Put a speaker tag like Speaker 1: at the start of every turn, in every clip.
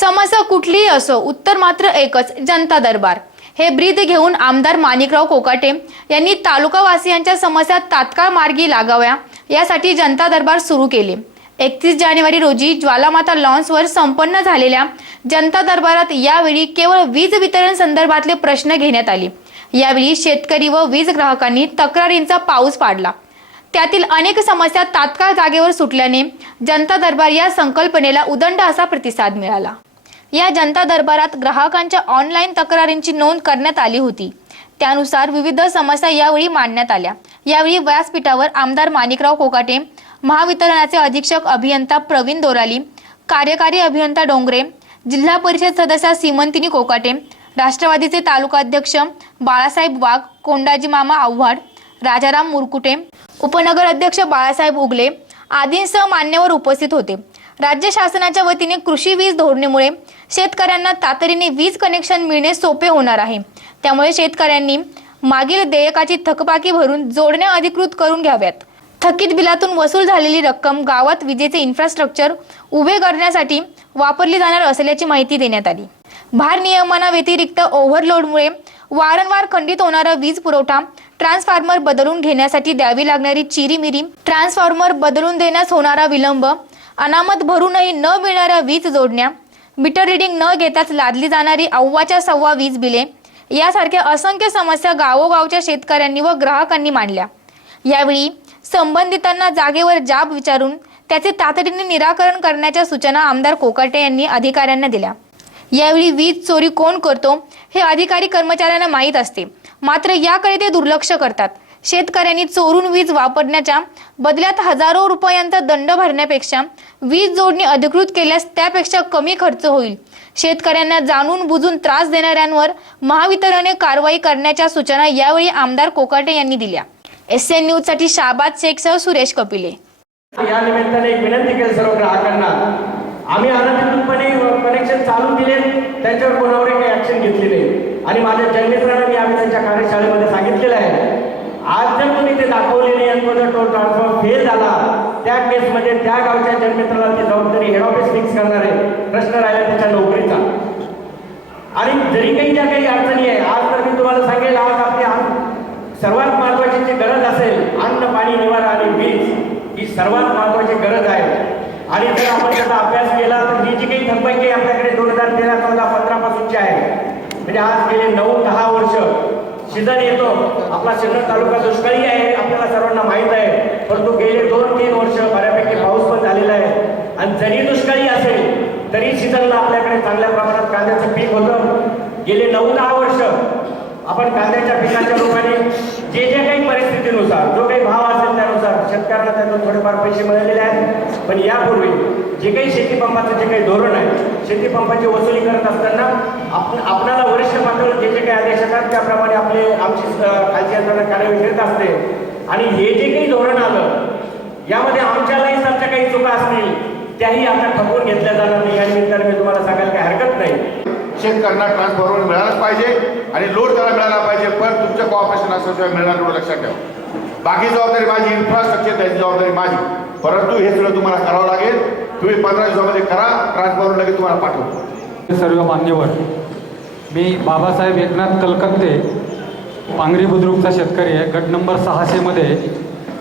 Speaker 1: समस्या कुठलीही असो उत्तर मात्र एकच जनता दरबार. हे ब्रीद घेऊन आमदार माणिकराव कोकाटे यांनी तालुकावासियांच्या समस्या तात्काळ मार्गी लागाव्या यासाठी जनता दरबार सुरू केले. एकतीस जानेवारी रोजी ज्वालामाता लॉन्सवर संपन्न झालेल्या जनता दरबारात यावेळी केवळ वीज वितरण संदर्भातले प्रश्न घेण्यात आले. यावेळी शेतकरी व वीज ग्राहकांनी तक्रारींचा पाऊस पाडला. त्यातील अनेक समस्या तात्काळ जागेवर सुटल्याने जनता दरबार या संकल्पनेला उदंड असा प्रतिसाद मिळाला. या जनता दरबारात ग्राहकांच्या ऑनलाईन तक्रारींची नोंद करण्यात आली होती. त्यानुसार विविध समस्या यावेळी मांडण्यात आल्या. यावेळी व्यासपीठावर आमदार माणिकराव कोकाटे महावितरणाचे अधीक्षक अभियंता प्रवीण दोराली कार्यकारी अभियंता डोंगरे जिल्हा परिषद सदस्या सीमंतिनी कोकाटे राष्ट्रवादीचे तालुकाध्यक्ष बाळासाहेब वाघ कोंडाजी मामा आव्हाड राजाराम मुरकुटे उपनगर अध्यक्ष बाळासाहेब उगले आदींसह मान्यवर उपस्थित होते. राज्य शासनाच्या वतीने कृषी वीज धोरणेमुळे शेतकऱ्यांना तातडीने वीज कनेक्शन मिळणे सोपे होणार आहे. त्यामुळे शेतकऱ्यांनी मागील देयकाची थकबाकी भरून जोडण्या अधिकृत करून घ्याव्यात. थकीत बिलातून वसूल झालेली रक्कम गावात विजेचे इन्फ्रास्ट्रक्चर उभे करण्यासाठी वापरली जाणार असल्याची माहिती देण्यात आली. भारनियमनाव्यतिरिक्त ओव्हरलोडमुळे वारंवार खंडित होणारा वीज पुरवठा ट्रान्सफॉर्मर बदलून घेण्यासाठी द्यावी लागणारी चिरीमिरी ट्रान्सफॉर्मर बदलून देण्यास होणारा विलंब अनामत भरूनही न मिळणाऱ्या वीज जोडण्या मीटर रिडिंग न घेताच लादली जाणारी अव्वाच्या सव्वा वीज बिले. यासारख्या असंख्य समस्या गावोगावच्या शेतकऱ्यांनी व ग्राहकांनी मांडल्या. यावेळी संबंधितांना जागेवर जाब विचारून त्याचे तातडीने निराकरण करण्याच्या सूचना आमदार कोकाटे यांनी अधिकाऱ्यांना दिल्या. यावेळी वीज चोरी कोण करतो हे अधिकारी कर्मचाऱ्यांना माहीत असते. मात्र याकडे ते दुर्लक्ष करतात. शेतकऱ्यांनी चोरून वीज वापरण्याच्या बदल्यात हजारो रुपयांचा दंड भरण्यापेक्षा वीज जोडणी अधिकृत केल्यास त्यापेक्षा कमी खर्च होईल. शेतकऱ्यांना जाणून बुजून त्रास देणाऱ्यांवर महावितरणने कारवाई करण्याच्या सूचना यावेळी आमदार कोकाटे यांनी दिल्या. एस एन न्यूजसाठी शाबाद शेखसह सुरेश कपिले.
Speaker 2: या निमित्ताने एक विनंती केली सर्व ग्राहकांना आम्ही अनधिकृतपणे कनेक्शन चालू दिले त्यांच्यावर कोणावर काही ऍक्शन घेतली नाही. आणि माझ्या जयमित्रांना मी आम्ही त्यांच्या कार्यशाळेमध्ये सांगितलेलं आहे. आज जर तुम्ही ते दाखवले नाही आणि टोल ट्रान्सफॉर्म फेल झाला त्या केसमध्ये त्या गावच्या जन्मित्राला ती जबाबदारी हेड ऑफिस फिक्स करणार आहे. प्रश्न राहिला त्याच्या नोकरीचा. आणि जरी काही ज्या काही अडचणी आहे आज तर मी तुम्हाला सांगेल आज आपली सर्वात महत्वाची जी गरज असेल अन्न पाणी निवारा आणि वीज ही सर्वात महत्वाची गरज आहे. आणि जर आपण त्याचा अभ्यास केला तर ही जी काही थकबाकी आपल्याकडे दोन हजार तेरा चौदा पंधरा पासूनची आहे. म्हणजे आज गेले नऊ दहा वर्ष. सीझन येतो. आपला सिन्नर तालुका दुष्काळी आहे आपल्याला सर्वांना माहीत आहे परंतु गेले दोन तीन वर्ष बऱ्यापैकी पाऊस पण झालेला आहे आणि जरी दुष्काळी असेल तरी सीझनला आपल्याकडे चांगल्या प्रमाणात कांद्याचं पीक होतं. गेले नऊ दहा वर्ष आपण कांद्याच्या पिकाच्या रूपाने जे जे काही परिस्थितीनुसार जो काही भाव असेल त्यानुसार शेतकऱ्यांना त्यातून थोडेफार पैसे मिळालेले आहेत. पण यापूर्वी जे काही शेती पंपाचं जे काही धोरण आहे शेती पंपाची वसुली करत असताना आपण आपणाला वरिष्ठ पातळीवर जे जे काही आदेश येतात त्याप्रमाणे आपले आमची खालची यंत्रणा कार्यवाही करीत असते. आणि हे जे काही धोरण आलं यामध्ये आमच्यालाही सारख्या काही चुका असतील त्याही आता ठपवून घेतल्या जाणार नाही. या निमित्ताने मी तुम्हाला सांगायला काही हरकत नाही.
Speaker 3: शेतकऱ्यांना ट्रान्सफॉर्मर मिळालाच पाहिजे आणि लोड त्याला मिळाला पाहिजे पण तुमचं कॉपरेशन असल्याशिवाय मिळणार एवढं लक्षात ठेवा. बाकी जबाबदारी माझी इन्फ्रास्ट्रक्चर त्याची जबाबदारी माझी. परंतु हे सगळं तुम्हाला करावं लागेल. तुम्ही पंधरा दिवसामध्ये करा ट्रान्सफॉर्मर लगेच तुम्हाला पाठवतो.
Speaker 4: सर्व मान्यवर मी बाबासाहेब एकनाथ कलकत्ते पांगरी बुद्रुकचा शेतकरी आहे. गट नंबर सहाशेमध्ये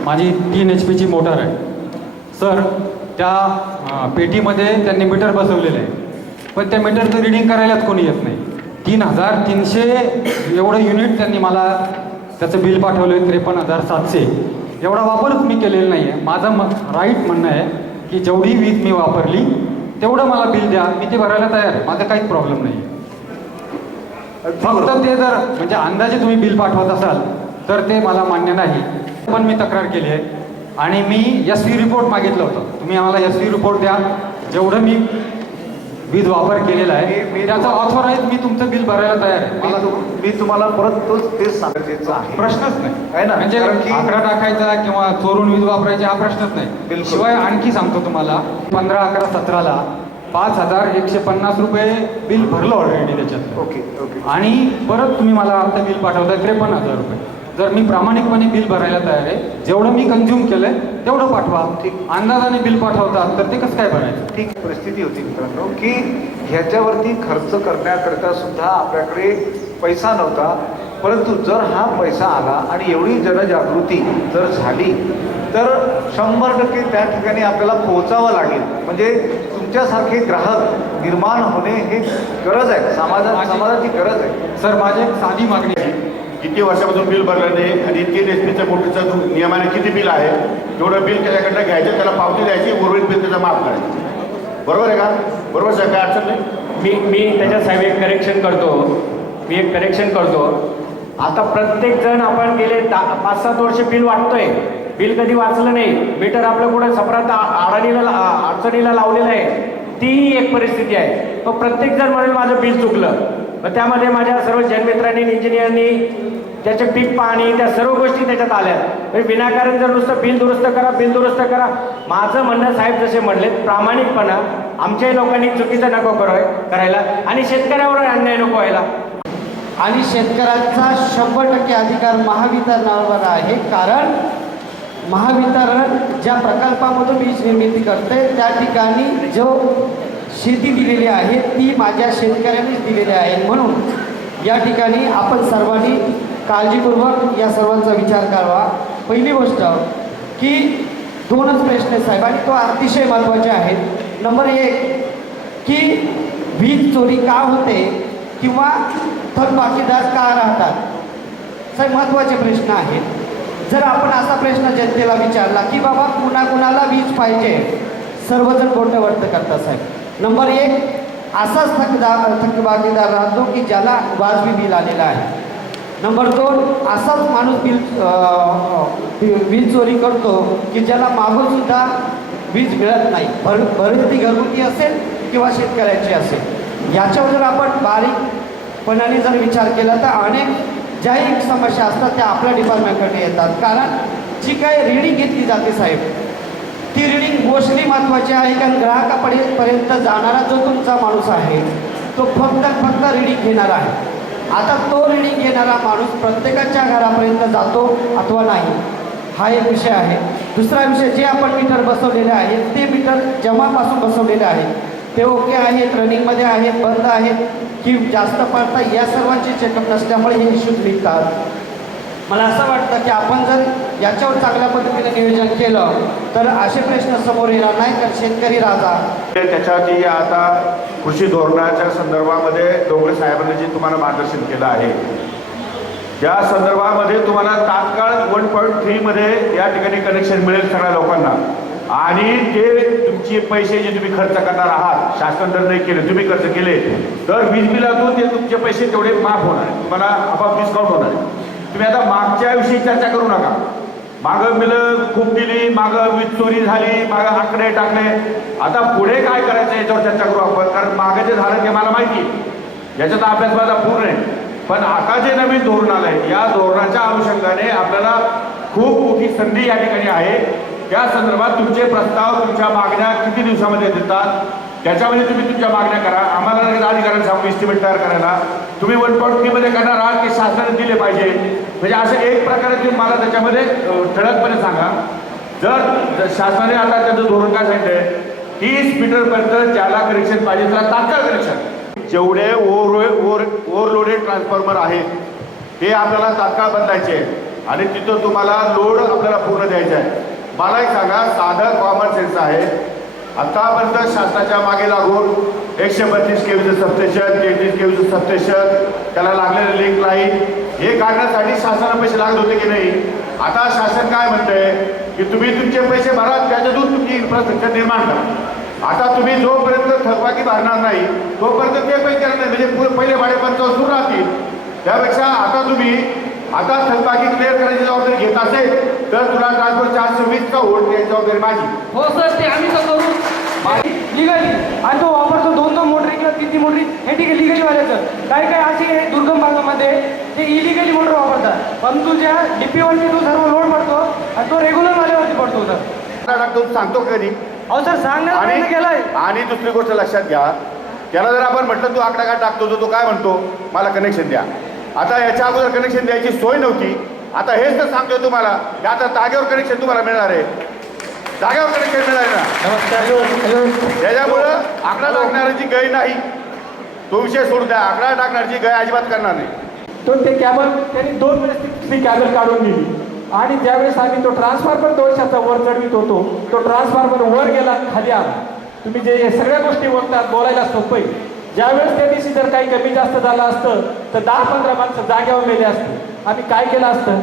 Speaker 4: माझी तीन एच पीची मोटार आहे. सर त्या पेटीमध्ये त्यांनी मीटर बसवलेलं आहे. पण त्या मीटरचं रिडिंग करायलाच कोणी येत नाही. तीन हजार तीनशे एवढं युनिट त्यांनी मला त्याचं बिल पाठवलं आहे त्रेपन्न हजार सातशे. एवढा वापरच मी केलेला नाही आहे माझं म राईट म्हणणं आहे की जेवढी वीज मी वापरली तेवढं मला बिल द्या. मी ते भरायला तयार आहे. माझा काहीच प्रॉब्लेम नाही फक्त ते जर म्हणजे अंदाजे तुम्ही बिल पाठवत असाल तर ते मला मान्य नाही. पण मी तक्रार केली आहे. आणि मी एस व्ही रिपोर्ट मागितलं होतं. तुम्ही आम्हाला एस व्ही रिपोर्ट द्या. जेवढं मी वीज वापर केलेला आहे
Speaker 5: मी-
Speaker 4: त्याचा ऑथोराईज मी तुमचं बिल भरायला तयार आहे. मला
Speaker 5: मी तुम्हाला परत तोच तेच सांगायचं आहे.
Speaker 4: प्रश्नच
Speaker 5: आहे
Speaker 4: नाही
Speaker 5: ना?
Speaker 4: म्हणजे आकडा टाकायचा किंवा चोरून वीज वापरायची हा प्रश्नच नाही. शिवाय आणखी सांगतो तुम्हाला पंधरा अकरा सतराला पाच हजार एकशे पन्नास रुपये बिल भरलं ऑलरेडी त्याच्यात.
Speaker 5: ओके ओके
Speaker 4: आणि परत तुम्ही मला आता बिल पाठवताय त्रेपन्न हजार रुपये. जर मी प्रामाणिकपणे बिल भरायला तयार आहे जेवढं मी कंझ्युम केलंय तेवढं पाठवा.
Speaker 5: ठीक.
Speaker 4: अंदाजाने बिल पाठवतात तर ते कसं काय भरायचं?
Speaker 5: ठीक परिस्थिती होती मित्रांनो की ह्याच्यावरती खर्च करण्याकरिता सुद्धा आपल्याकडे पैसा नव्हता परंतु जर हा पैसा आला आणि एवढी जनजागृती जर झाली तर शंभर टक्के त्या ठिकाणी आपल्याला पोहोचावं लागेल. म्हणजे तुमच्यासारखे ग्राहक निर्माण होणे हे गरज आहे. समाजात समाजाची गरज आहे.
Speaker 4: सर माझी एक साधी मागणी आहे.
Speaker 3: किती वर्षापासून बिल भरलं नाही आणि तीन एस पीच्या मोठीचं नियमाने किती बिल आहे तेवढं बिल त्याच्याकडनं घ्यायचं त्याला पावती द्यायची उर्वरित बिल त्याचा माफ करायचं. बरोबर आहे का? बरोबर साहेब काय अडचण नाही?
Speaker 2: मी मी त्याच्यात साहेब एक करेक्शन करतो. मी एक करेक्शन करतो. आता प्रत्येक जण आपण गेले दहा पाच सात वर्ष बिल वाटतोय. बिल कधी वाचलं नाही. मीटर आपलं कुठं सपरात अडाणीला अडचणीला लावलेलं आहे. तीही एक परिस्थिती आहे. मग प्रत्येक जण म्हणेल माझं बिल चुकलं. मग त्यामध्ये माझ्या सर्व जनमित्रांनी इंजिनियरनी त्याचे पीक पाणी त्या सर्व गोष्टी त्याच्यात आल्या. म्हणजे विनाकारण जर नुसतं बिल दुरुस्त करा बिल दुरुस्त करा. माझं म्हणणं साहेब जसे म्हणले प्रामाणिकपणा आमच्याही लोकांनी चुकीचं नको कराय करायला. आणि शेतकऱ्यावर अन्याय नको व्हायला.
Speaker 6: आणि शेतकऱ्यांचा शंभर टक्के अधिकार महावितरणावर आहे. कारण महावितरण ज्या प्रकल्पामधून वीज निर्मिती करते त्या ठिकाणी जो शेती दिलेली आहे ती माझ्या शेतकऱ्यांनीच दिलेली आहे. म्हणून या ठिकाणी आपण सर्वांनी काळजीपूर्वक या सर्वांचा विचार करावा. पहिली गोष्ट की दोनच प्रश्न साहेब आणि तो अतिशय महत्त्वाचे आहेत. नंबर एक की वीज चोरी का होते किंवा थकबाकीदार का राहतात? साहेब महत्त्वाचे प्रश्न आहेत. जर आपण असा प्रश्न जनतेला विचारला की बाबा कुणा कुणाला वीज पाहिजे? सर्वजण कोणतं वर्त करतात साहेब. नंबर एक असाच थकदार थकबाकीदार राहतो की ज्याला वाजवी बिल आलेलं आहे. नंबर दोन असाच माणूस बिल वीज चोरी करतो की ज्याला मागून सुद्धा वीज मिळत नाही. भर भरून ती घरगुती असेल किंवा शेतकऱ्याची असेल. याच्यावर जर आपण बारीकपणाने जर विचार केला तर अनेक ज्याही समस्या असतात त्या आपल्या डिपार्टमेंटकडे येतात. कारण जी काही रीडिंग घेतली जाते साहेब ती रिडिंग मोस्टली महत्त्वाची आहे कारण ग्राहकापर्यंत जाणारा जो तुमचा माणूस आहे तो फक्त फक्त रिडिंग घेणार आहे. आता तो रिडिंग घेणारा माणूस प्रत्येकाच्या घरापर्यंत जातो अथवा नाही? हा एक विषय आहे. दुसरा विषय जे आपण मीटर बसवलेले आहेत ते मीटर जेव्हापासून बसवलेले आहेत ते ओके आहेत रनिंगमध्ये आहेत बंद आहेत की जास्त पडतात या सर्वांचे चेकअप नसल्यामुळे हे इश्यूज निघतात. मला असं वाटतं की आपण जर याच्यावर चांगल्या पद्धतीने नियोजन केलं तर असे प्रश्न समोर येणार नाही तर शेतकरी राजा
Speaker 3: त्याच्यावरती आता कृषी धोरणाच्या संदर्भामध्ये डोंगरे साहेबांनी जे तुम्हाला मार्गदर्शन केलं आहे या संदर्भामध्ये तुम्हाला तात्काळ वन पॉईंट थ्रीमध्ये या ठिकाणी कनेक्शन मिळेल सगळ्या लोकांना आणि ते तुमचे पैसे जे तुम्ही खर्च करणार आहात शासन जर नाही केले तुम्ही खर्च केले तर वीज बिलातून ते तुमचे पैसे तेवढे माफ होणार आहे. तुम्हाला आपोआप डिस्काउंट होणार आहे. तुम्ही आता मागच्या विषयी चर्चा करू नका मागं बिलं खूप दिली मागं वीज चोरी झाली मागं आकडे टाकले. आता पुढे काय करायचं याच्यावर चर्चा करू आपण? कारण मागं जे झालं ते मला माहिती याच्यात अभ्यास माझा पूर्ण आहे. पण आता जे नवीन धोरण आलंय या धोरणाच्या अनुषंगाने आपल्याला खूप मोठी संधी या ठिकाणी आहे. त्या संदर्भात तुमचे प्रस्ताव तुमच्या मागण्या किती दिवसामध्ये देतात? त्याच्यामध्ये तुम्ही तुमच्या मागण्या करा. आम्हाला लगेच अधिकाऱ्यांना सांगू इस्टिमेट तयार करायला. तुम्ही वन पॉईंट थ्रीमध्ये करणार आहात की शासनाने दिले पाहिजे. म्हणजे असं एक प्रकारे तुम्ही मला त्याच्यामध्ये ठळकपणे सांगा. जर शासनाने आता त्याचं धोरण काय सांगितलंय? तीस मीटरपर्यंत ज्याला कनेक्शन पाहिजे त्याला तात्काळ कनेक्शन जेवढे ओव्हर ओव्हर ओव्हरलोडेड ट्रान्सफॉर्मर आहेत ते आपल्याला तात्काळ बदलायचे आणि तिथं तुम्हाला लोड आपल्याला पूर्ण द्यायचा आहे. मला एक सांगा साधं कॉमन सेन्स आहे. आतापर्यंत शासनाच्या मागे लागून एकशे बत्तीस केवीचं सबस्टेशन तेहतीस केवीचं सबस्टेशन त्याला लागलेलं लिंक लाईन हे काढण्यासाठी शासनाला पैसे लागत होते की नाही? आता शासन काय म्हणतंय? की तुम्ही तुमचे पैसे भरा त्याच्यातून तुमची इन्फ्रास्ट्रक्चर निर्माण करा. आता तुम्ही जोपर्यंत थकबाकी भरणार नाही तोपर्यंत ते पैसे करणार नाही. म्हणजे पहिले भाडे पंचावन्न सुरू राहतील. त्यापेक्षा आता तुम्ही आता थकबाकी क्लिअर करायची जबाबदारी घेत असेल तर तुला ट्रान्सफर चारशे वीसचा होल्ड याची जबाबदारी माझी.
Speaker 7: हो सर ते आम्ही तर करू. लिगली आणि तो वापरतो दोन दोन मोटरी किंवा किती मोटरी हे ठीक आहे लिगली वाल्याचं काही काही असे आहे दुर्गम भागामध्ये ते इलिगली मोटर वापरतात. परंतु ज्या डीपीवरती तो सर्व लोड पडतो आणि तो रेग्युलर वाल्यावरती पडतो सर.
Speaker 3: टाकतो सांगतो कधी
Speaker 7: अहो सर प्रयत्न केलाय.
Speaker 3: आणि दुसरी गोष्ट लक्षात घ्या. त्याला जर आपण म्हटलं तू आकडा काय टाकतो तो तो काय म्हणतो? मला कनेक्शन द्या. आता याच्या अगोदर कनेक्शन द्यायची सोय नव्हती. आता हेच तर सांगतोय तुम्हाला की आता जागेवर कनेक्शन तुम्हाला मिळणार आहे. जागेवर कनेक्शन मिळणार ना? त्याच्यामुळं आकडा टाकणाऱ्याची गय नाही. तो विषय सोडून द्या. आकडा टाकण्याची गय अजिबात करणार नाही.
Speaker 8: तो ते कॅबल त्यांनी दोन वेळेस ती- कॅबल काढून दिली आणि त्यावेळेस आम्ही तो ट्रान्सफॉर्मर दोनशेचा वर चढवित होतो तो ट्रान्सफॉर्मर वर गेला खाली आला. तुम्ही जे सगळ्या गोष्टी बोलतात बोलायला सोपं आहे. ज्यावेळेस त्या दिवशी जर काही कमी जास्त झालं असतं तर दहा पंधरा माणसं जाग्यावर मेले असते. आम्ही काय केलं असतं?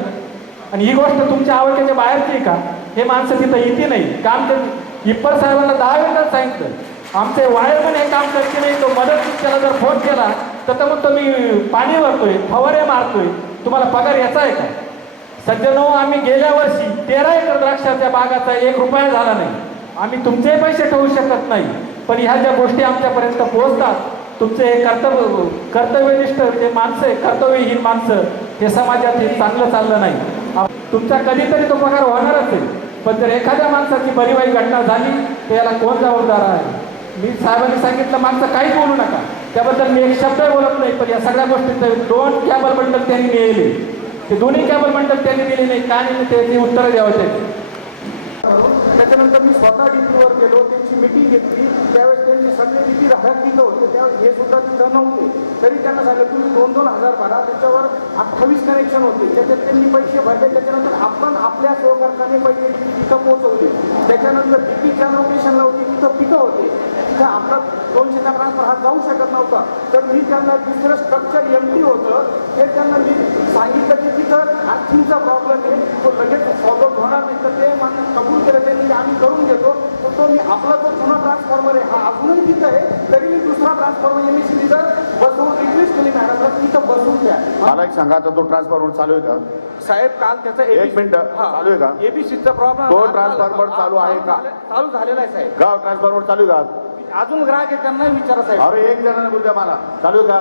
Speaker 8: आणि ही गोष्ट तुमच्या आवडीच्या बाहेरची आहे का? हे माणसं तिथं येते नाही. काम ते इप्पर साहेबांना दहा वेळा सांगितलं. आमचे वायरमन हे काम करते नाही. तो मदत त्याला जर फोन केला तर तो म्हणतो मी पाणी भरतोय फवारे मारतोय. तुम्हाला पगार याचा आहे का? सज्जनो आम्ही गेल्या वर्षी तेरा एकर द्राक्षाच्या बागाचा एक रुपया झाला नाही. आम्ही तुमचे पैसे ठेवू शकत नाही. पण ह्या ज्या गोष्टी आमच्यापर्यंत पोहोचतात तुमचे हे कर्तव्य कर्तव्यनिष्ठ जे माणसं आहे कर्तव्यहीन माणसं हे समाजात हे चांगलं चाललं नाही. तुमचा कधीतरी तो पगार होणारच आहे पण जर एखाद्या माणसाची बरी वाईट घटना झाली तर याला कोण जबाबदार आहे? मी साहेबांनी सांगितलं माणसं काहीच बोलू नका. त्याबद्दल मी एक शब्द बोलत नाही पण या सगळ्या गोष्टींचं दोन कॅबल मंडळ त्यांनी मिळेले ते दोन्ही कॅबल मंडळ त्यांनी दिले नाही का नाही त्याची उत्तरं द्यावं
Speaker 9: त्याच्यानंतर मी स्वतः डिपीवर गेलो त्यांची मिटिंग घेतली त्यावेळेस त्यांची सगळे किती राहत तिथं होते त्यावेळेस हे सुद्धा तिथं नव्हते. तरी त्यांना सांगितलं तुम्ही दोन दोन हजार भरा त्याच्यावर अठ्ठावीस कनेक्शन होते. त्याच्यात त्यांनी पैसे भरले त्याच्यानंतर आपण आपल्या सहकार्याने पैसे तिथं पोहोचवले. त्याच्यानंतर डीपी ज्या लोकेशनला होती तिथं पिकं होते. तिथं आपला दोनशेचा ट्रान्सफर हा जाऊ शकत नव्हता. तर मी त्यांना दुसरं स्ट्रक्चर एम टी होतं. ते त्यांना मी सांगितलं की तिथं आर्थिंगचा प्रॉब्लेम आहे. तो लगेच सॉल्व्ह होणार नाही. तर ते मान्य कबूल केलं त्यांनी आम्ही करून घेतो. तर तो मी आपला जो जुना ट्रान्सफॉर्मर आहे हा अजूनही तिथं आहे तरी मी दुसरा ट्रान्सफॉर्मर एम सी तिथं बसवून रिक्वेस्ट केली मॅडमला तिथं बसवून द्या
Speaker 3: मला एक सांगा आता तो ट्रान्सफॉर्मर चालू आहे का?
Speaker 9: साहेब काल त्याचा
Speaker 3: एक मिनिट चालू आहे का?
Speaker 9: एबीसीचा प्रॉब्लेम
Speaker 3: तो ट्रान्सफॉर्मर चालू आहे का?
Speaker 9: चालू झालेला आहे साहेब.
Speaker 3: का ट्रान्सफॉर्मर चालू आहे का?
Speaker 9: अजून ग्राहक आहे त्यांनाही विचारा साहेब.
Speaker 3: अरे एक जणांना बोलत्या मला. चालू आहे का?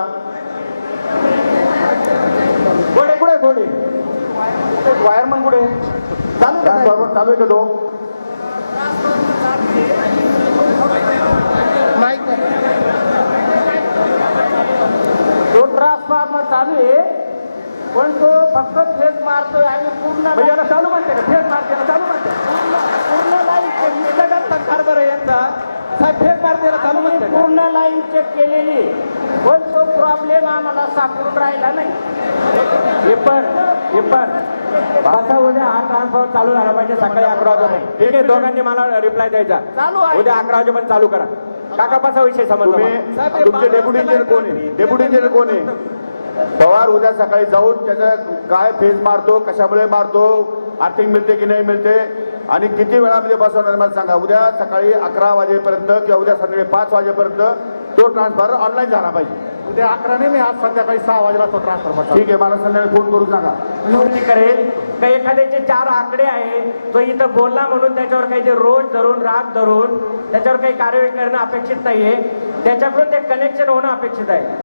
Speaker 9: गोडे कुठे गोडे वायरमन कुठे? चालू साहेब?
Speaker 3: ट्रान्सफॉर्मर चालू आहे का तो?
Speaker 10: तो ट्रान्सफॉर्मर चालू आहे. पण तो फक्त फेज मारतोय आणि पूर्ण
Speaker 9: म्हणजे याला चालू म्हणते का? फेस मारते याला चालू म्हणते?
Speaker 10: पूर्ण लाईन चेक
Speaker 9: कारभार आहे यांचा. साहेब फेस मारते याला चालू म्हणते?
Speaker 10: पूर्ण लाईन चेक केलेली. पण तो प्रॉब्लेम आम्हाला सापडून राहिला नाही.
Speaker 9: हे पण हे पण. आता उद्या हा चालू झाला पाहिजे सकाळी अकरा वाजेपर्यंत ठीक आहे दोघांनी मला रिप्लाय द्यायचा.
Speaker 10: चालू आहे.
Speaker 9: उद्या अकरा वाजेपर्यंत चालू करा. काकापाचा विषय समजला.
Speaker 3: तुमचे डेप्युटी इंजिनियर कोण आहे? डेप्युटी इंजिनियर कोण आहे? पवार उद्या सकाळी जाऊन त्याचं काय फेज मारतो कशामुळे मारतो आर्थिक मिळते की नाही मिळते आणि किती वेळामध्ये बसवणार मला सांगा. उद्या सकाळी अकरा वाजेपर्यंत किंवा उद्या संध्याकाळी पाच वाजेपर्यंत तो ट्रान्सफर ऑनलाईन झाला पाहिजे.
Speaker 9: उद्या अकरा नाही मी आज संध्याकाळी सहा वाजेला तो ट्रान्सफॉर्मर
Speaker 3: ठीक आहे मला संध्याकाळी फोन करून सांगा.
Speaker 9: नोंदणी करेल. का एखाद्याचे चार आकडे आहे तो इथं बोलला म्हणून त्याच्यावर काही ते रोज धरून राग धरून त्याच्यावर काही कार्यवाही करणं अपेक्षित नाहीये. त्याच्याकडून ते कनेक्शन होणं अपेक्षित आहे.